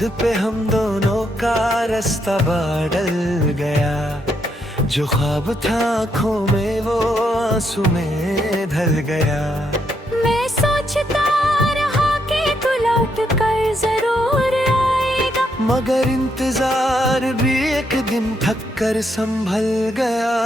खुद पे हम दोनों का रास्ता बदल गया। जो ख्वाब था आँखों में वो आंसू में ढल गया। मैं सोचता रहा कि तू लौट कर जरूर आएगा, मगर इंतजार भी एक दिन थक कर संभल गया।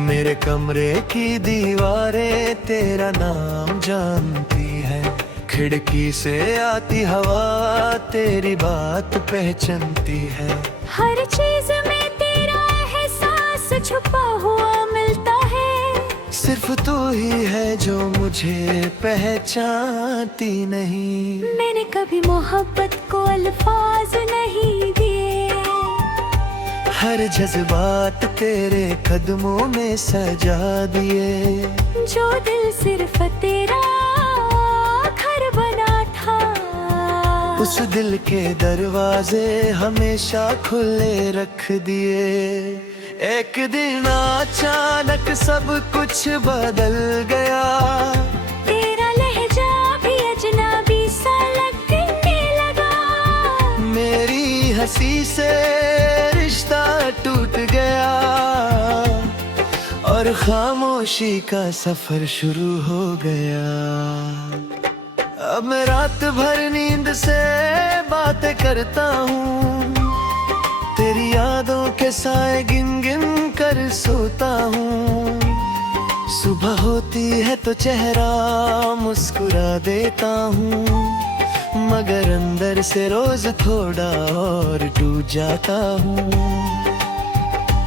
मेरे कमरे की दीवारें तेरा नाम जानती है, खिड़की से आती हवा तेरी बात पहचानती है। हर चीज में तेरा एहसास छुपा हुआ मिलता है, सिर्फ तू ही है जो मुझे पहचानती नहीं। मैंने कभी मोहब्बत को अल्फाज नहीं दिए, हर जज्बात तेरे कदमों में सजा दिए। जो दिल सिर्फ तेरा घर बना था, उस दिल के दरवाजे हमेशा खुले रख दिए। एक दिन अचानक सब कुछ बदल गया। तेरा लहजा भी अजनबी सा लगने लगा, मेरी हंसी से रिश्ता टूट गया और खामोशी का सफर शुरू हो गया। अब मैं रात भर नींद से बातें करता हूँ, तेरी यादों के साए गिन गिन कर सोता हूँ। सुबह होती है तो चेहरा मुस्कुरा देता हूँ, मगर अंदर से रोज थोड़ा और टूट जाता हूँ।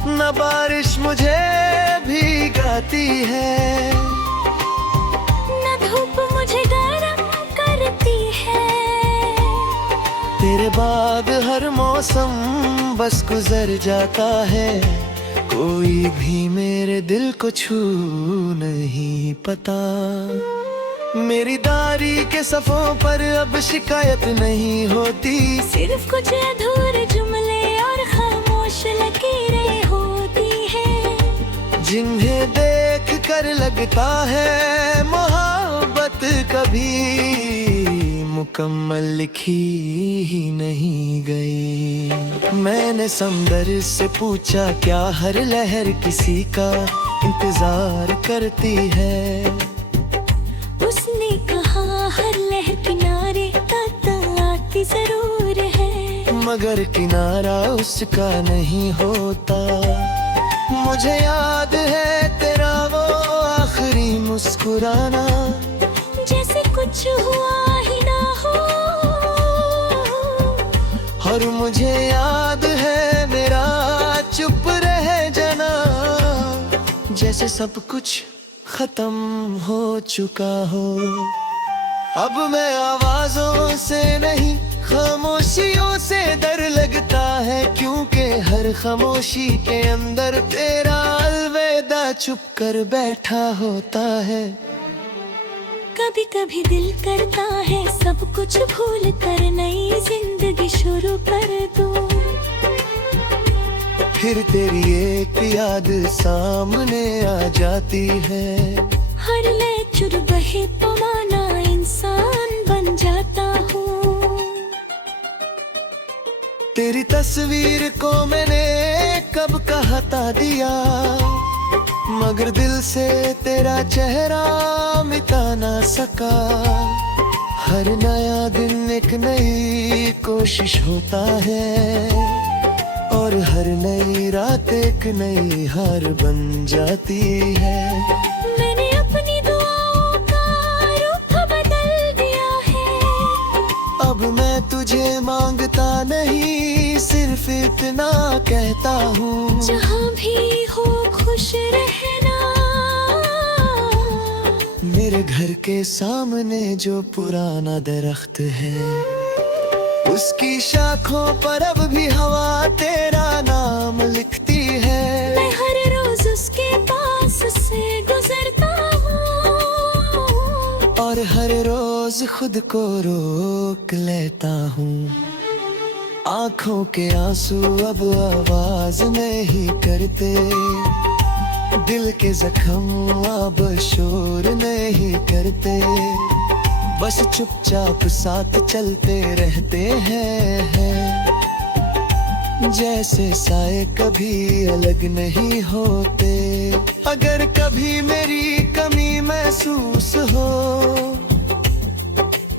न बारिश मुझे भीगाती है, न धूप मुझे गर्म करती है, तेरे बाद हर मौसम बस गुजर जाता है। कोई भी मेरे दिल को छू नहीं पाता। मेरी दारी के सफ़ों पर अब शिकायत नहीं होती, सिर्फ कुछ अधूरे जुमले और खामोश लकीरें होती हैं, जिन्हें देख कर लगता है मोहब्बत कभी मुकम्मल लिखी ही नहीं गई। मैंने समंदर से पूछा क्या हर लहर किसी का इंतजार करती है। उसने कहा हर लहर किनारे तक आती जरूर है, मगर किनारा उसका नहीं होता। मुझे याद है तेरा वो आखिरी मुस्कुराना, जैसे कुछ हुआ ही ना हो। और मुझे याद है मेरा चुप रह जाना, जैसे सब कुछ खत्म हो चुका हो। अब मैं आवाजों से नहीं खामोशियों से डर लगता है, क्योंकि हर खामोशी के अंदर तेरा अलविदा छुप कर बैठा होता है। कभी कभी दिल करता है सब कुछ भूल कर नई जिंदगी शुरू कर दूं, फिर तेरी एक याद सामने आ जाती है। हर लहर बहे पमाना इंसान बन जाता हूँ। तेरी तस्वीर को मैंने कब का हटा दिया, मगर दिल से तेरा चेहरा मिटा ना सका। हर नया दिन एक नई कोशिश होता है, और हर नई रात एक नई हार बन जाती है। मैंने अपनी दुआओं का रुख बदल दिया है, अब मैं तुझे मांगता नहीं, सिर्फ इतना कहता हूँ, जहाँ भी हो खुश रहना। मेरे घर के सामने जो पुराना दरख्त है, उसकी शाखों पर अब भी हवा तेरा नाम लिखती है। मैं हर रोज उसके पास से गुजरता हूँ, और हर रोज खुद को रोक लेता हूँ। आँखों के आंसू अब आवाज नहीं करते, दिल के जख्म अब शोर नहीं करते, बस चुपचाप साथ चलते रहते हैं। जैसे साए कभी अलग नहीं होते। अगर कभी मेरी कमी महसूस हो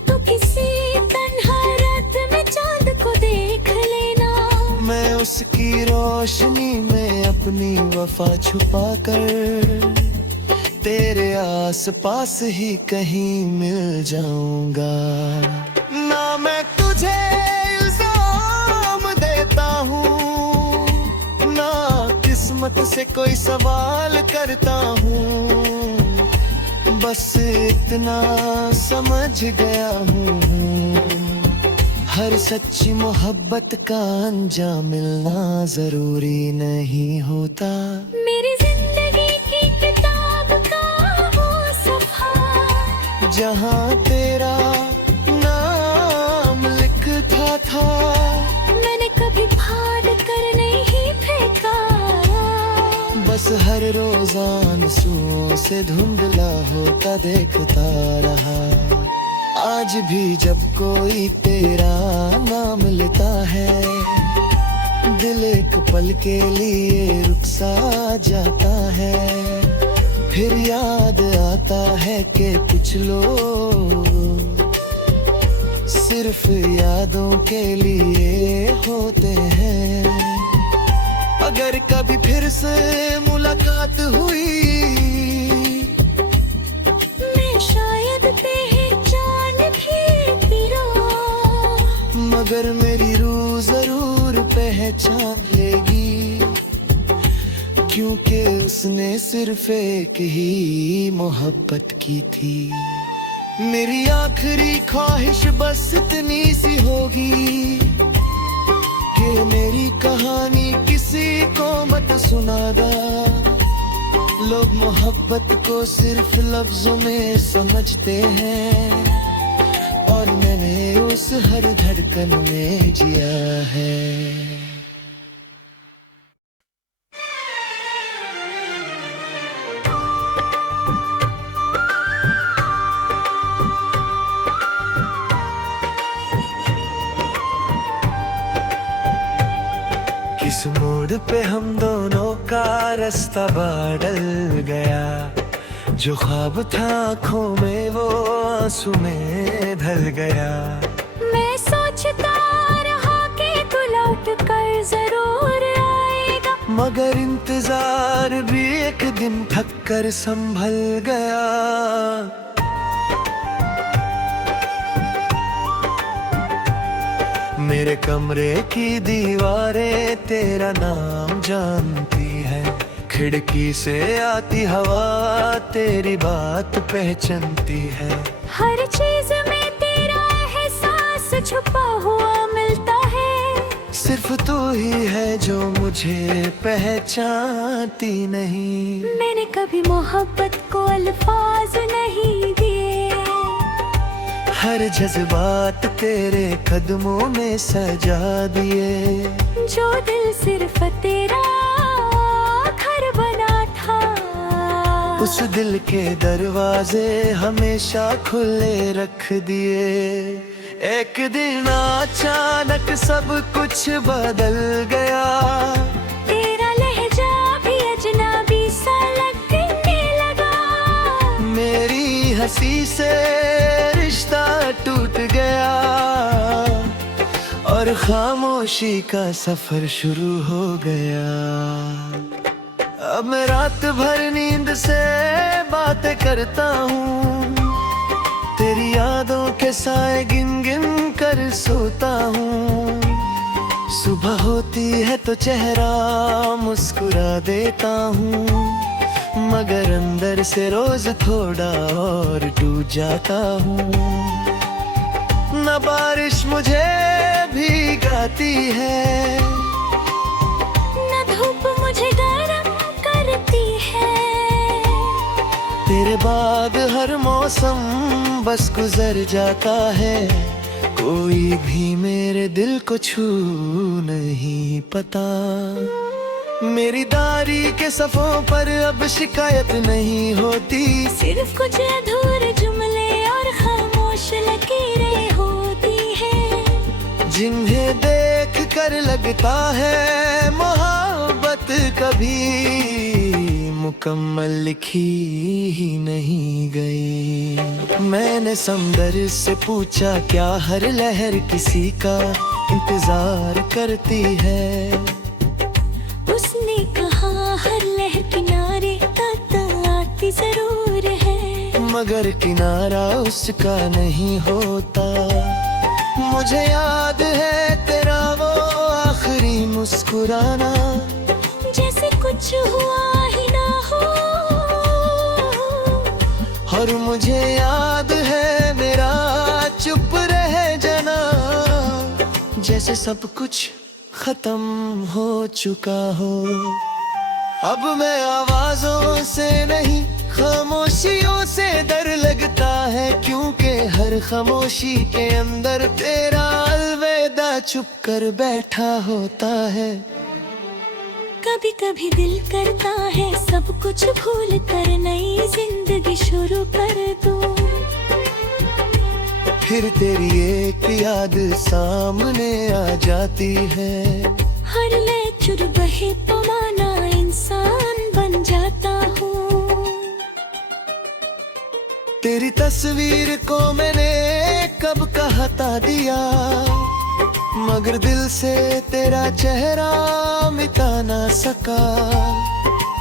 तो किसी तन्हा रात में चांद को देख लेना। मैं उसकी रोशनी में अपनी वफा छुपा कर तेरे आस पास ही कहीं मिल जाऊंगा। ना मैं तुझे इल्जाम देता हूँ, ना किस्मत से कोई सवाल करता हूँ, बस इतना समझ गया हूँ, हर सच्ची मोहब्बत का अंजाम मिलना जरूरी नहीं होता। मेरी जिंदगी की किताब का वो सफ़ा जहाँ तेरा नाम लिखा था, मैंने कभी फाड़ कर नहीं फेंका। बस हर रोज आंसुओं से धुंधला होता देखता रहा। आज भी जब कोई तेरा नाम लेता है, दिल एक पल के लिए रुक सा जाता है। फिर याद आता है कि कुछ लोग सिर्फ यादों के लिए होते हैं। अगर कभी फिर से मुलाकात हुई, मैं शायद पहचान भी तेरा, मगर मेरी रूह जरूर पहचान लेगी, क्योंकि उसने सिर्फ एक ही मोहब्बत की थी। मेरी आखिरी ख्वाहिश बस इतनी सी होगी कि मेरी कहानी किसी को मत सुनाना। लोग मोहब्बत को सिर्फ लफ्जों में समझते हैं, और मैंने उस हर धड़कन में जिया है। किस मोड़ पे हम दोनों का रास्ता बदल गया, जो ख्वाब था आँखों में वो आंसू में ढल गया। मैं सोचता रहा कि तू लौट कर जरूर आएगा, मगर इंतजार भी एक दिन थक कर संभल गया। मेरे कमरे की दीवारें तेरा नाम जानती है, खिड़की से आती हवा तेरी बात पहचानती है। हर चीज में तेरा एहसास छुपा हुआ मिलता है, सिर्फ तू ही है जो मुझे पहचानती नहीं। मैंने कभी मोहब्बत को अल्फाज नहीं दिए, हर जज्बात तेरे कदमों में सजा दिए। जो दिल सिर्फ तेरा घर बना था, उस दिल के दरवाजे हमेशा खुले रख दिए। एक दिन अचानक सब कुछ बदल गया, तेरा लहजा भी अजनबी सा लगने लगा। मेरी हंसी से रिश्ता टूट गया, और खामोशी का सफर शुरू हो गया। अब मैं रात भर नींद से बातें करता हूँ, तेरी यादों के साए गिन गिन कर सोता हूँ। सुबह होती है तो चेहरा मुस्कुरा देता हूँ, मगर अंदर से रोज थोड़ा और टूट जाता हूँ। न बारिश मुझे भीगाती है, न धूप मुझे गर्म करती है, तेरे बाद हर मौसम बस गुजर जाता है। कोई भी मेरे दिल को छू नहीं पाता। मेरी दारी के सफ़ों पर अब शिकायत नहीं होती। सिर्फ कुछ अधूरे जुमले और खामोश लकीरें होती हैं, जिन्हें देख कर लगता है मोहब्बत कभी मुकम्मल लिखी ही नहीं गई। मैंने समंदर से पूछा क्या हर लहर किसी का इंतजार करती है। उसने कहा हर लहर किनारे तक आती जरूर है, मगर किनारा उसका नहीं होता। मुझे याद है तेरा वो आखिरी मुस्कुराना, जैसे कुछ हुआ ही ना हो। और मुझे याद है मेरा चुप रह जाना, जैसे सब कुछ खत्म हो चुका हो। अब मैं आवाजों से नहीं खामोशियों से डर लगता है, क्योंकि हर खामोशी के अंदर तेरा अलविदा छुप कर बैठा होता है। कभी कभी दिल करता है सब कुछ भूल कर नई जिंदगी शुरू कर दूं। फिर तेरी एक याद सामने आ जाती है, हर लहर बहे पमाना इंसान बन जाता हूँ। तेरी तस्वीर को मैंने कब का हटा दिया, मगर दिल से तेरा चेहरा मिटा ना सका।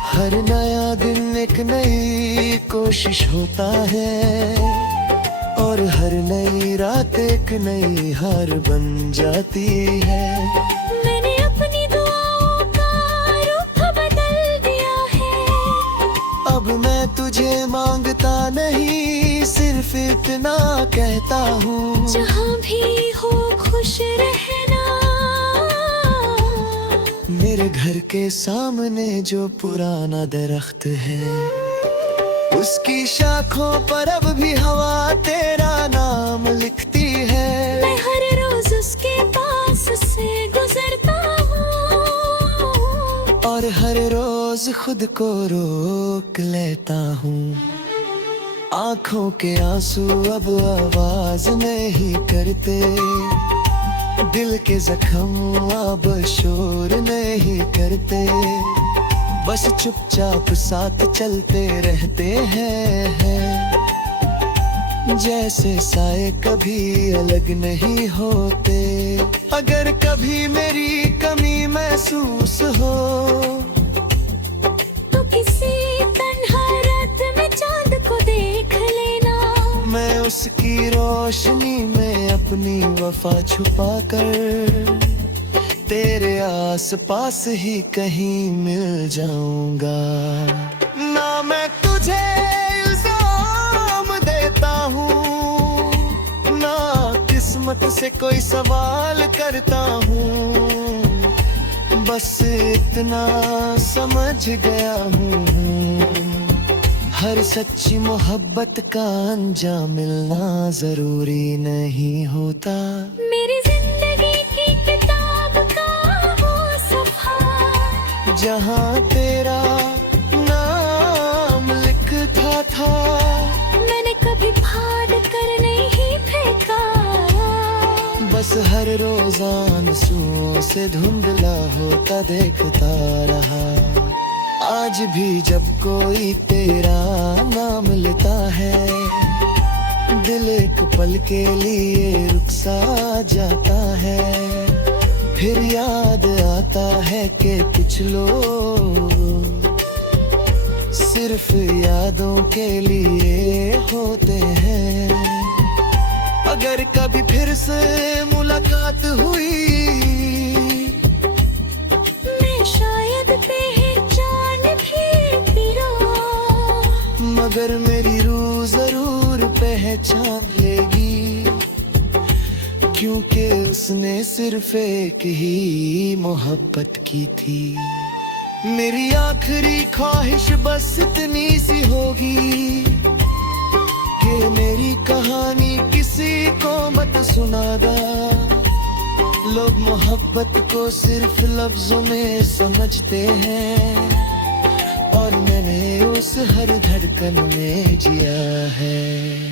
हर नया दिन एक नई कोशिश होता है, और हर नई रात एक नई हार बन जाती है। मैंने अपनी दुआओं का रुख बदल दिया है, अब मैं तुझे मांगता नहीं, सिर्फ इतना कहता हूँ, जहाँ भी हो खुश रहना। मेरे घर के सामने जो पुराना दरख्त है, उसकी शाखों पर अब भी हवा तेरा नाम लिखती है। मैं हर रोज उसके पास से गुजरता हूँ, और हर रोज खुद को रोक लेता हूँ। आँखों के आंसू अब आवाज नहीं करते, दिल के जख्म अब शोर नहीं करते, बस चुपचाप साथ चलते रहते हैं। जैसे साए कभी अलग नहीं होते। अगर कभी मेरी कमी महसूस हो, तो किसी तन्हा रात में चांद को देख लेना। मैं उसकी रोशनी में अपनी वफा छुपा कर तेरे आस पास ही कहीं मिल जाऊंगा। ना मैं तुझे इल्जाम देता हूँ, ना किस्मत से कोई सवाल करता हूँ, बस इतना समझ गया हूँ, हर सच्ची मोहब्बत का अंजाम मिलना जरूरी नहीं होता। मेरी जिंदगी की किताब का वो सफ़ा, जहाँ तेरा नाम लिखा था, मैंने कभी फाड़ कर नहीं फेंका। बस हर रोज आंसुओं से धुंधला होता देखता रहा। आज भी जब कोई तेरा नाम लेता है, दिल एक पल के लिए रुक सा जाता है। फिर याद आता है कि कुछ लोग सिर्फ यादों के लिए होते हैं। अगर कभी फिर से मुलाकात हुई, मैं शायद पहचान भी पिरो, मगर मेरी रूह जरूर पहचान लेगी, क्योंकि उसने सिर्फ एक ही मोहब्बत की थी। मेरी आखिरी ख्वाहिश बस इतनी सी होगी कि मेरी कहानी किसी को मत सुनाना, लोग मोहब्बत को सिर्फ लफ्जों में समझते हैं, और मैंने उस हर धड़कन में जिया है।